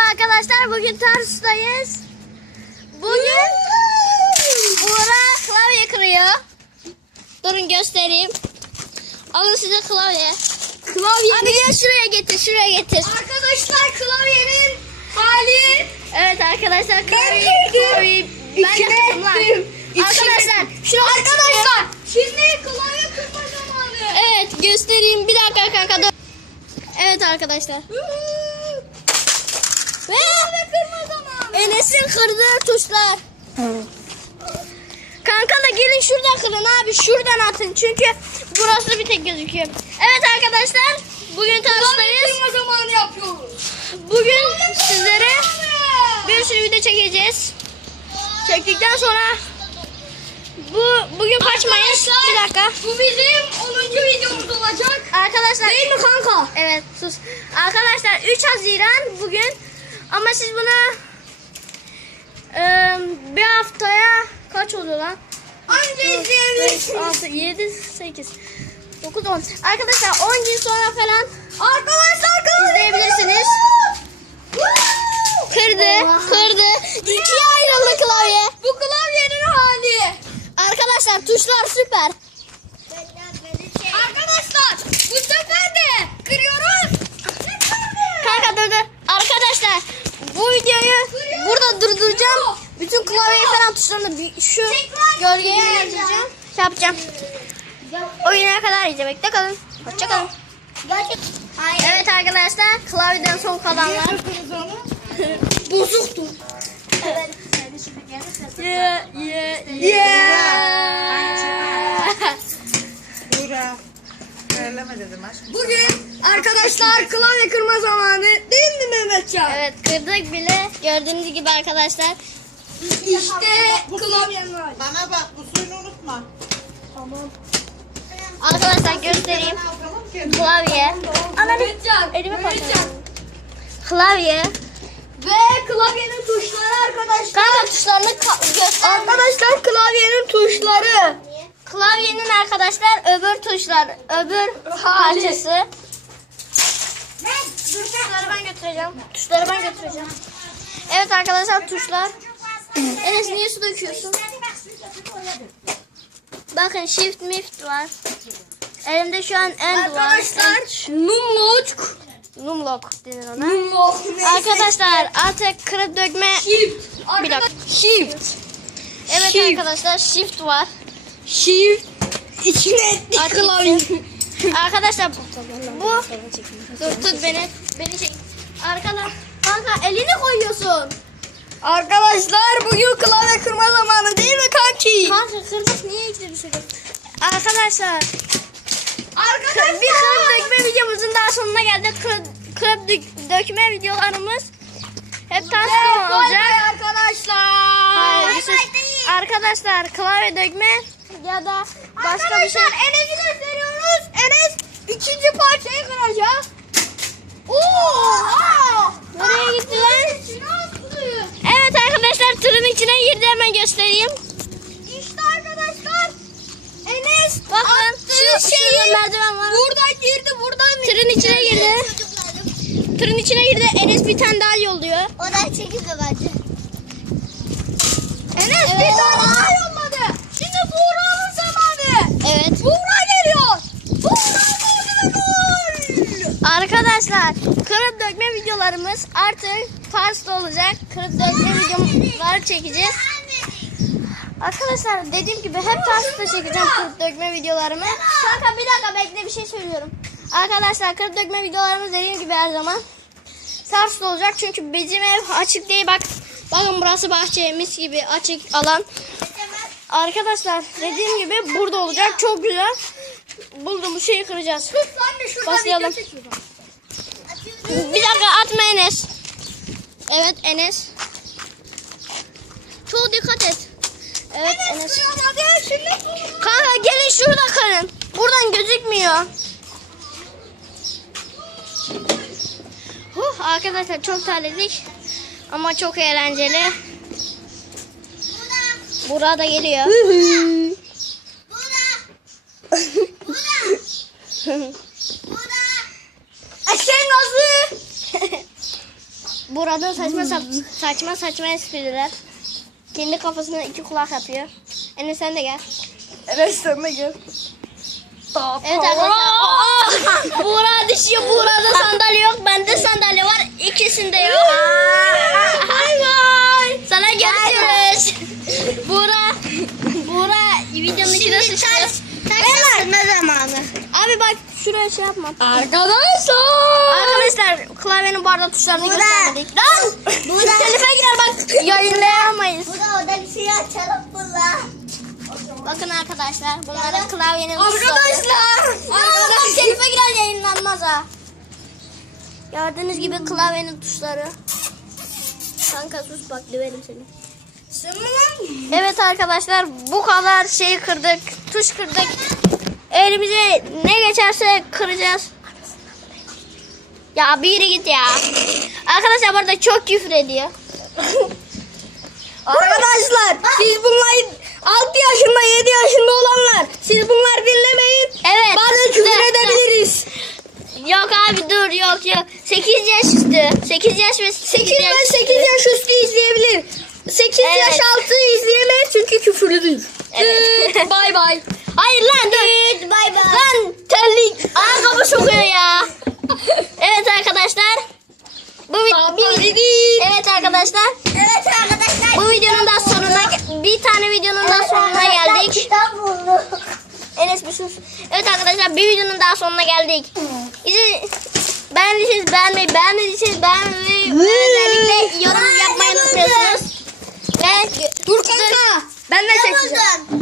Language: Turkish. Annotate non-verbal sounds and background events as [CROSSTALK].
arkadaşlar bugün Tarsus'tayız. Bugün Buğra klavye kırıyor. Durun göstereyim. Alın size klavye. Klavye. Hadi gel şuraya getir, şuraya getir. Arkadaşlar klavyenin hali. Evet arkadaşlar klavye, ben yaptım lan. Arkadaşlar şurası Arkadaşlar şimdi klavye kırma zamanı. Evet göstereyim. Bir dakika kanka. Evet arkadaşlar. Ve. Enes'in kırdığı tuşlar. Kanka da gelin şuradan kırın abi. Şuradan atın. Çünkü burası bir tek gözüküyor. Evet arkadaşlar. Bugün kırma zamanı yapıyoruz. Bugün sizlere bir sürü video çekeceğiz. Çektikten sonra bu bugün kaçmayın. Bir dakika. Bu bizim 10. videomuz olacak. Arkadaşlar Değil mi kanka? Evet sus. Arkadaşlar 3 Haziran bugün ama siz bunu eee, bir haftaya kaç oldu lan? Anca 5, izleyebilirsiniz. 6, 7, 8, 9, 10. Arkadaşlar 10 gün sonra falan Arkadaşlar İzleyebilirsiniz. kırdı, Oha. kırdı. İkiye ayrıldı klavye. Bu klavyenin hali. Arkadaşlar tuşlar süper. Arkadaşlar bu sefer de kırıyoruz. Kanka dur dur. Arkadaşlar bu videoyu burada durduracağım. Bütün klavyeyi falan tuşlarını şu gölgeye ayarlayacağım. Şey yapacağım. Oyuna kadar izlemekte kalın. Hoşçakalın. Evet arkadaşlar klavyeden son kalanlar. [LAUGHS] Bozuktu. Yeah, yeah, Yeah. [LAUGHS] Buğra. Terleme dedim aşkım. Bugün arkadaşlar klavye kırma zamanı değil mi Mehmetcan? Evet kırdık bile. Gördüğünüz gibi arkadaşlar. İşte klavyenin hali. Bana bak bu suyunu unutma. Arkadaşlar göstereyim. Klavye. Mehmetcan, elimi Mehmetcan. Klavye. Ve klavyenin tuşları arkadaşlar. Kanka tuşlarını göster. Arkadaşlar klavyenin tuşları. Klavyenin arkadaşlar öbür tuşlar, öbür parçası. Tuşları ben götüreceğim. Tuşları ben götüreceğim. Evet arkadaşlar tuşlar. Enes niye su döküyorsun? Bakın shift mift var. Elimde şu an end var. Arkadaşlar numlock. Numlock denir ona. Numlock. Arkadaşlar artık kırıp dökme. Shift. Bir dakika. Shift. Evet Shift. arkadaşlar shift var. Shift. İçine ettik klavyeyi. [LAUGHS] Arkadaşlar bu dur tut beni beni çek. Arkadaş kanka elini koyuyorsun. Arkadaşlar bugün klavye kırma zamanı değil mi kanki? Kanka kırmak niye içine düşürdün? Arkadaşlar Arkadaşlar. bir kırıp dökme videomuzun daha sonuna geldik. Kırıp, kırıp dök- dökme videolarımız hep tarzı olacak. arkadaşlar. Hayır. Arkadaşlar klavye dökme ya da başka bir şey. Arkadaşlar Enes'i gösteriyoruz. Enes ikinci parçayı kıracak. Oo! Nereye gitti lan? Evet arkadaşlar tırın içine girdi hemen göstereyim. İşte arkadaşlar. Enes Bakın şu şeyi merdiven var. buradan girdi buradan Tırın içine girdi. Tırın içine girdi. Enes bir tane daha yolluyor. O da çekildi bence. Enes Evet. bir tane daha yolladı. Evet. Buğra geliyor. Buğra. Arkadaşlar kırıp dökme videolarımız artık Pars'ta olacak. Kırıp dökme videoları çekeceğiz. Arkadaşlar dediğim gibi hep Pars'ta çekeceğim kırıp dökme videolarımı. Kanka bir dakika bekle bir şey söylüyorum. Arkadaşlar kırıp dökme videolarımız dediğim gibi her zaman Pars'ta olacak. Çünkü bizim ev açık değil bak. Bakın burası bahçe mis gibi açık alan. Arkadaşlar dediğim gibi burada olacak. Çok güzel. Bulduğumuz şeyi kıracağız. Başlayalım. Bir dakika atma Enes. Evet Enes. Çok dikkat et. Evet Enes. Kanka gelin şurada kalın. Buradan gözükmüyor. Huh, arkadaşlar çok terledik. Ama çok eğlenceli. Burada geliyor. Eşeğin nazı. Burada saçma sap- saçma saçma espriler. Kendi kafasına iki kulak yapıyor. Enes sen de gel. Evet sen de gel. Evet arkadaşlar. Buğra düşüyor. Buğra'da sandalye yok. Bende sandalye var. İkisinde yok. Bay bay. Sana görüşürüz. Buğra. Buğra videonun içine sıçtı. Ne zamanı? Abi bak şuraya şey yapma. Arkadaşlar. Arkadaşlar klavyenin bu arada tuşlarını Buğra. göstermedik. Lan! Buğra. Telife girer bak [LAUGHS] yayınlayamayız. Bu da orada bir şey açalım bunlar. Bakın arkadaşlar bunların klavyenin. Arkadaşlar. Arkadaşlar telife girer yayınlanmaz ha. Gördüğünüz gibi klavyenin tuşları. Kanka sus bak döverim seni. Evet arkadaşlar bu kadar şeyi kırdık. Tuş kırdık. Elimize ne geçerse kıracağız. Ya bir yere git ya. Arkadaşlar burada çok küfür ediyor. [LAUGHS] Arkadaşlar siz bunlar 6 yaşında 7 yaşında olanlar siz bunlar dinlemeyin. Evet. Bazen küfür dur. edebiliriz. Yok abi dur yok yok. 8 yaş üstü. 8 yaş ve 8 ve 8 yaş üstü izleyebilir. 8 Evet. yaş altı izleyemeyiz çünkü küfürlüdür. Evet. Bay bay. [LAUGHS] Hayır lan dur. Bay bay. Lan terlik. Ayakkabı sokuyor ya. Evet arkadaşlar. Bu vi- bir- Evet arkadaşlar. Evet arkadaşlar. Bu videonun da sonuna bir tane videonun da sonuna geldik. Enes bir sus. Evet arkadaşlar bir videonun daha sonuna geldik. Bizi beğendiyseniz beğenmeyi, beğenmediyseniz beğenmeyi ve özellikle yorum yapmayı unutmuyorsunuz. Ve Dur kanka. Ben de seçeceğim.